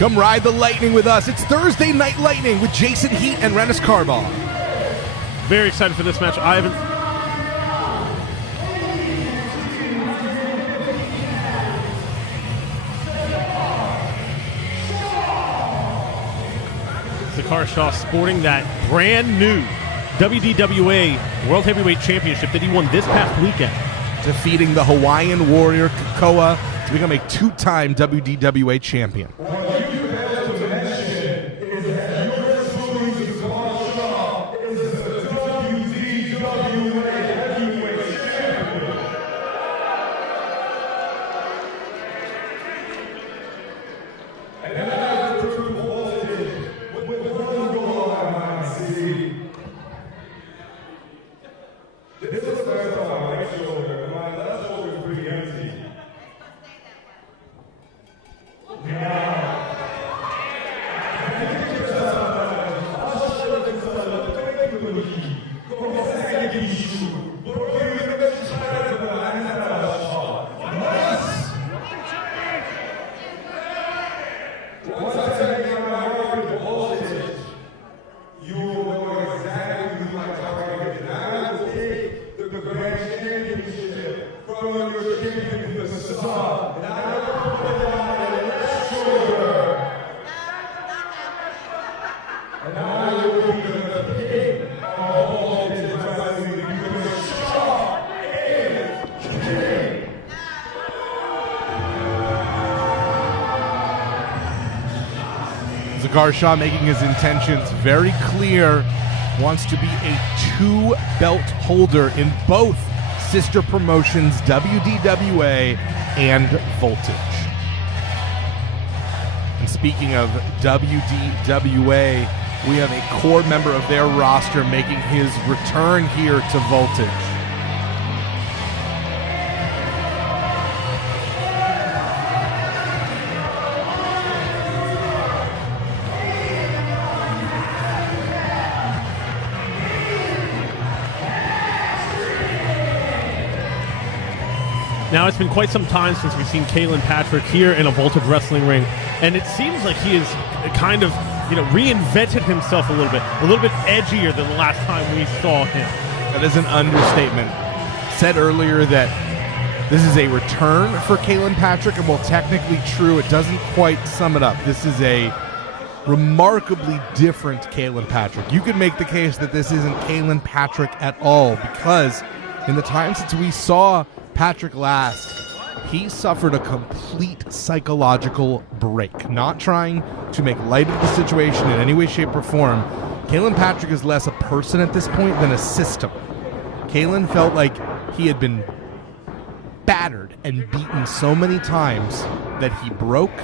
Come ride the lightning with us. It's Thursday Night Lightning with Jason Heat and Rennis Carbaugh. Very excited for this match. Zakar Shah sporting that brand new WDWA World Heavyweight Championship that he won this past weekend. Defeating the Hawaiian Warrior Kakoa to become a two-time WDWA champion. Zakar Shah making his intentions very clear, wants to be a two-belt holder in both sister promotions, WDWA and Voltage. And speaking of WDWA, we have a core member of their roster making his return here to Voltage. Now, it's been quite some time since we've seen Kaylin Patrick here in a Voltage wrestling ring, and it seems like he has kind of, reinvented himself a little bit edgier than the last time we saw him. That is an understatement. Said earlier that this is a return for Kaylin Patrick, and while technically true, it doesn't quite sum it up. This is a remarkably different Kaylin Patrick. You could make the case that this isn't Kaylin Patrick at all, because in the time since we saw Patrick last, he suffered a complete psychological break. Not trying to make light of the situation in any way, shape, or form, Kaylin Patrick is less a person at this point than a system. Kaylin felt like he had been battered and beaten so many times that he broke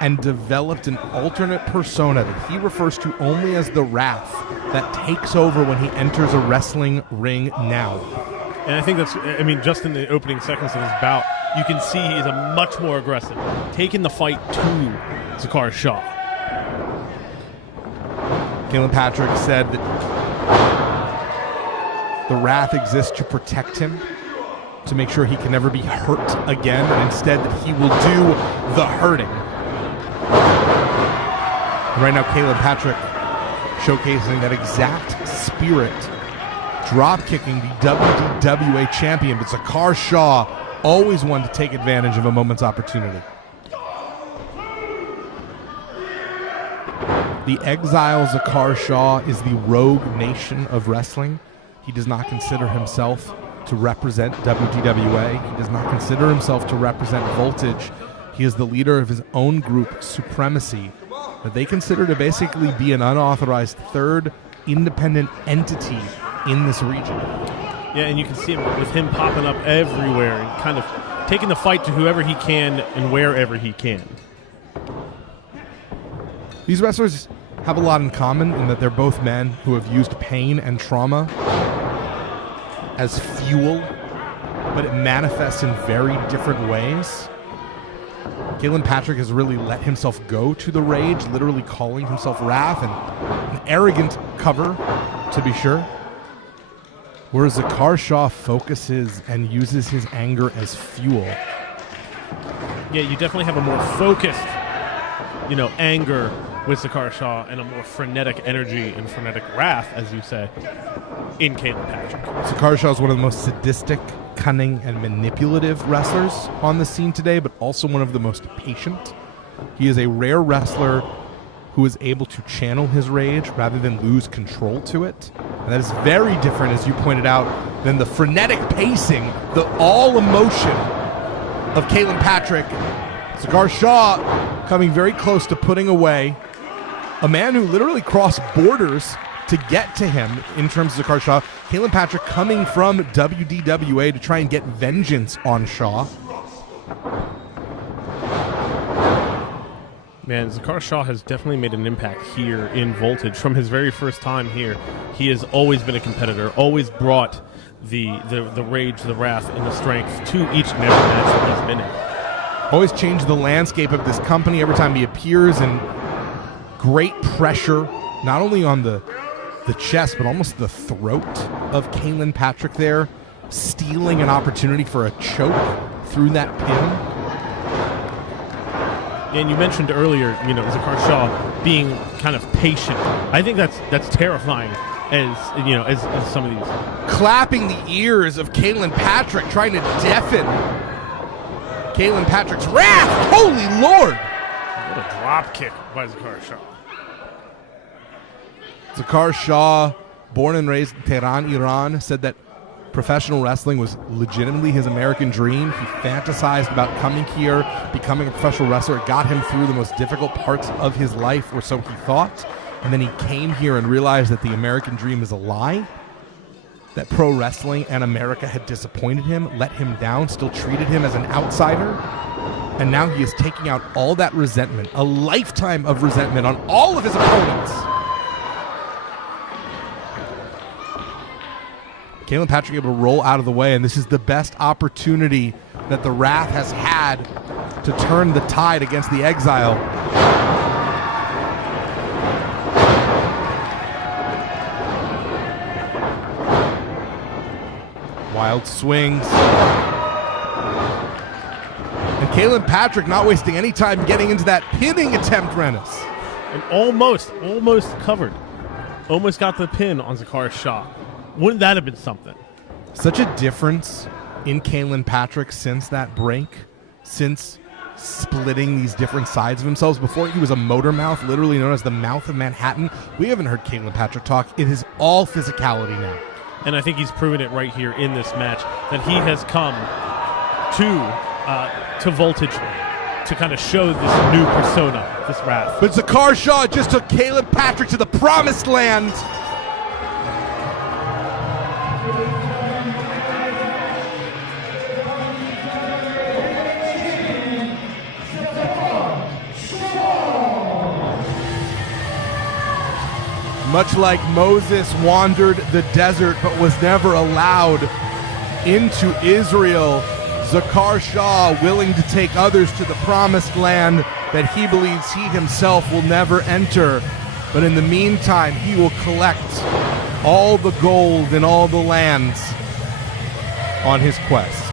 and developed an alternate persona that he refers to only as the Wrath that takes over when he enters a wrestling ring now. And I think that's, just in the opening seconds of his bout, you can see he's a much more aggressive, taking the fight to Zakar Shah. Kaylin Patrick said that the Wrath exists to protect him, to make sure he can never be hurt again, and instead that he will do the hurting. And right now, Kaylin Patrick showcasing that exact spirit, drop-kicking the WDWA champion, but Zakar Shah always wanted to take advantage of a moment's opportunity. The exile Zakar Shah is the rogue nation of wrestling. He does not consider himself to represent WDWA. He does not consider himself to represent Voltage. He is the leader of his own group, Supremacy, that they consider to basically be an unauthorized third independent entity in this region. Yeah, and you can see him with him popping up everywhere and kind of taking the fight to whoever he can and wherever he can. These wrestlers have a lot in common in that they're both men who have used pain and trauma as fuel, but it manifests in very different ways. Kaylin Patrick has really let himself go to the rage, literally calling himself Wrath, and an arrogant cover, to be sure. Whereas Zakar Shah focuses and uses his anger as fuel. Yeah, you definitely have a more focused anger with Zakar Shah and a more frenetic energy and frenetic wrath, as you say, in Kaylin Patrick. Zakar Shah is one of the most sadistic, cunning, and manipulative wrestlers on the scene today, but also one of the most patient. He is a rare wrestler who is able to channel his rage rather than lose control to it. And that is very different, as you pointed out, than the frenetic pacing, the all emotion of Kaylin Patrick. Zakar Shah coming very close to putting away a man who literally crossed borders to get to him in terms of Zakar Shah. Kaylin Patrick coming from WDWA to try and get vengeance on Shah. Man, Zakar Shah has definitely made an impact here in Voltage. From his very first time here, he has always been a competitor, always brought the rage, the wrath, and the strength to each and every match that he's been in. Always changed the landscape of this company every time he appears, and great pressure, not only on the chest, but almost the throat of Kaylin Patrick there, stealing an opportunity for a choke through that pin. And you mentioned earlier, Zakar Shah being kind of patient. I think that's terrifying as some of these. Clapping the ears of Kaylin Patrick, trying to deafen Kaylin Patrick's wrath. Holy Lord! What a drop kick by Zakar Shah. Zakar Shah, born and raised in Tehran, Iran, said that professional wrestling was legitimately his American dream. He fantasized about coming here, becoming a professional wrestler. It got him through the most difficult parts of his life, or so he thought. And then he came here and realized that the American dream is a lie, that pro wrestling and America had disappointed him, let him down, still treated him as an outsider. And now he is taking out all that resentment, a lifetime of resentment, on all of his opponents. Kaylin Patrick able to roll out of the way, and this is the best opportunity that the Wrath has had to turn the tide against the Exile. Wild swings. And Kaylin Patrick not wasting any time getting into that pinning attempt, Rennis. And almost covered. Almost got the pin on Zakar Shah. Wouldn't that have been something? Such a difference in Kaylin Patrick since that break, since splitting these different sides of himself. Before, he was a motor mouth, literally known as the Mouth of Manhattan. We haven't heard Kaylin Patrick talk. It is all physicality now. And I think he's proven it right here in this match, that he has come to Voltage to kind of show this new persona, this Wrath. But Zakar Shah just took Kaylin Patrick to the promised land. Much like Moses wandered the desert but was never allowed into Israel, Zakar Shah willing to take others to the promised land that he believes he himself will never enter. But in the meantime, he will collect all the gold in all the lands on his quest.